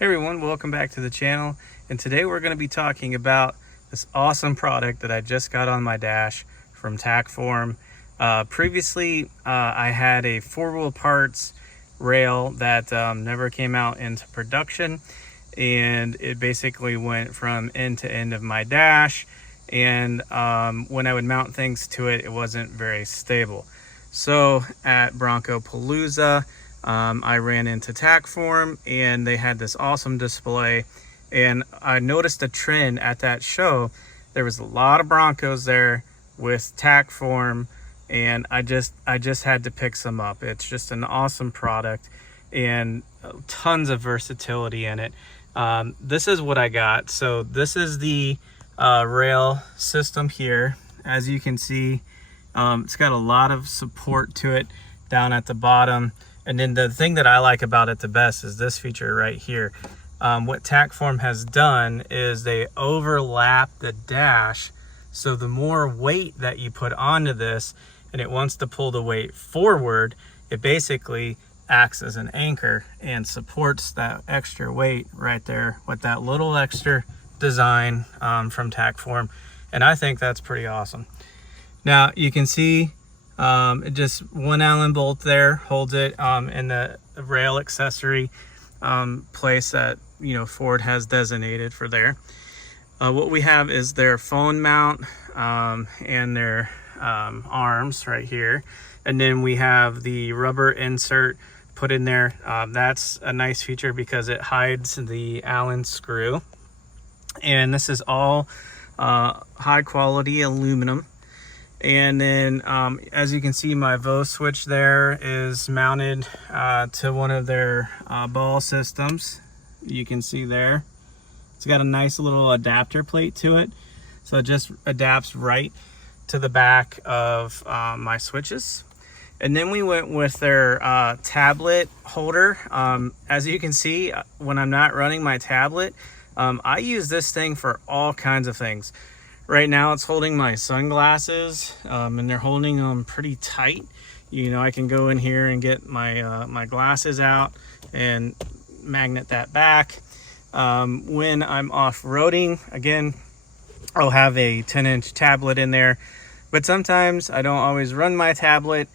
Hey everyone, welcome back to the channel, and today we're going to be talking about this awesome product that I just got on my dash from Tackform. Previously I had a 4-wheel parts rail that never came out into production, and it basically went from end to end of my dash, and when I would mount things to it, it wasn't very stable. So at Bronco Palooza, I ran into Tackform and they had this awesome display, and I noticed a trend at that show. There was a lot of Broncos there with Tackform, and I just had to pick some up. It's just an awesome product and tons of versatility in it. This is what I got. So this is the rail system here. As you can see, it's got a lot of support to it down at the bottom. And then the thing that I like about it the best is this feature right here. What Tackform has done is they overlap the dash, so the more weight that you put onto this and it wants to pull the weight forward, it basically acts as an anchor and supports that extra weight right there with that little extra design from Tackform. And I think that's pretty awesome. Now you can see it just one Allen bolt there holds it in the rail accessory place that Ford has designated for there. What we have is their phone mount and their arms right here, and then we have the rubber insert put in there. That's a nice feature because it hides the Allen screw, and this is all high quality aluminum. And then as you can see, my VO switch there is mounted to one of their ball systems. You can see there it's got a nice little adapter plate to it, so it just adapts right to the back of my switches. And then we went with their tablet holder. As you can see, when I'm not running my tablet, I use this thing for all kinds of things. Right now it's holding my sunglasses, and they're holding them pretty tight. I can go in here and get my my glasses out and magnet that back. When I'm off-roading, again, I'll have a 10-inch tablet in there, but sometimes I don't always run my tablet,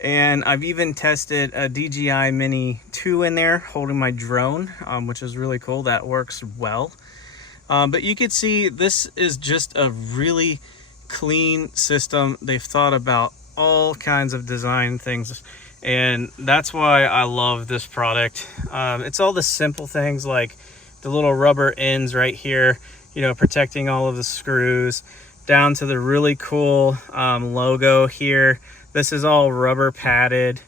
and I've even tested a DJI Mini 2 in there holding my drone, which is really cool. That works well. But you can see this is just a really clean system. They've thought about all kinds of design things, and that's why I love this product. It's all the simple things like the little rubber ends right here, protecting all of the screws, down to the really cool logo here. This is all rubber padded.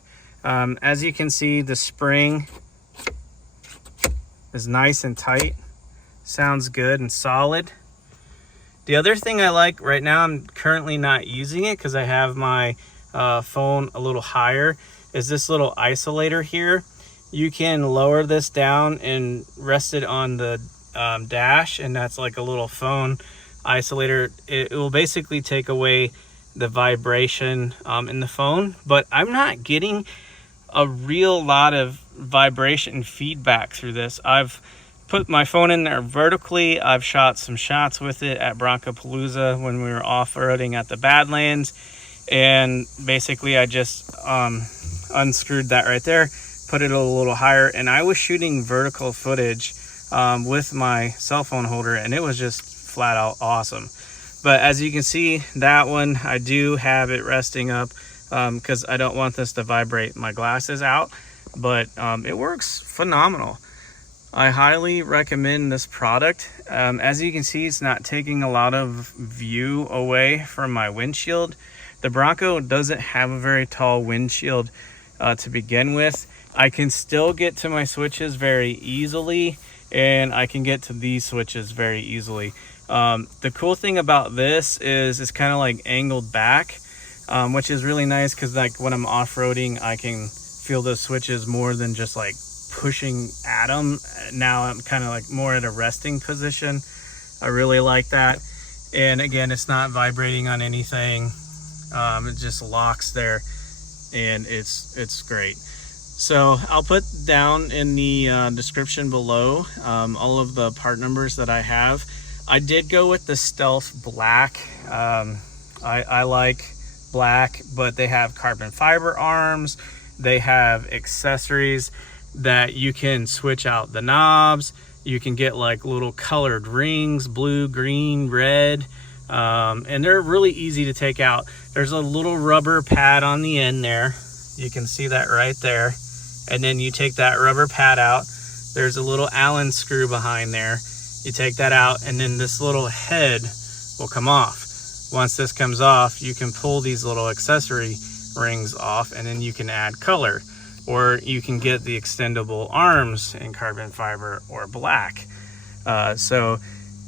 As you can see, the spring is nice and tight. Sounds good and solid. The other thing I like right now, I'm currently not using it because I have my phone a little higher, is this little isolator here. You can lower this down and rest it on the dash, and that's like a little phone isolator. It will basically take away the vibration in the phone, but I'm not getting a real lot of vibration feedback through this. I've put my phone in there vertically. I've shot some shots with it at Bronco Palooza when we were off-roading at the Badlands, and basically I just unscrewed that right there, put it a little higher, and I was shooting vertical footage with my cell phone holder, and it was just flat out awesome. But as you can see, that one I do have it resting up because I don't want this to vibrate my glasses out, but it works phenomenal. I highly recommend this product. As you can see, it's not taking a lot of view away from my windshield. The Bronco doesn't have a very tall windshield to begin with. I can still get to my switches very easily, and I can get to these switches very easily. The cool thing about this is it's kind of like angled back, which is really nice because like when I'm off-roading, I can feel those switches more than just like pushing at them. Now I'm kind of like more at a resting position. I really like that. And again, it's not vibrating on anything. It just locks there, and it's great. So I'll put down in the description below all of the part numbers that I have. I did go with the Stealth Black. I like black, but they have carbon fiber arms. They have accessories that you can switch out the knobs. You can get like little colored rings, blue, green, red, and they're really easy to take out. There's a little rubber pad on the end there. You can see that right there. And then you take that rubber pad out. There's a little Allen screw behind there. You take that out, and then this little head will come off. Once this comes off, you can pull these little accessory rings off, and then you can add color. Or you can get the extendable arms in carbon fiber or black. So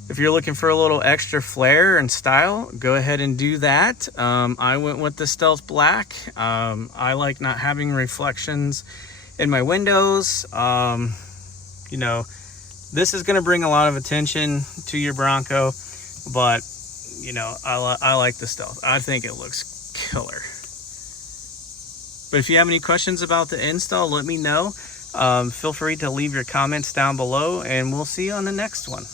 if you're looking for a little extra flair and style, go ahead and do that. I went with the Stealth Black. I like not having reflections in my windows. You know, this is going to bring a lot of attention to your Bronco, but you know, I like the Stealth. I think it looks killer. But if you have any questions about the install, let me know. Feel free to leave your comments down below, and we'll see you on the next one.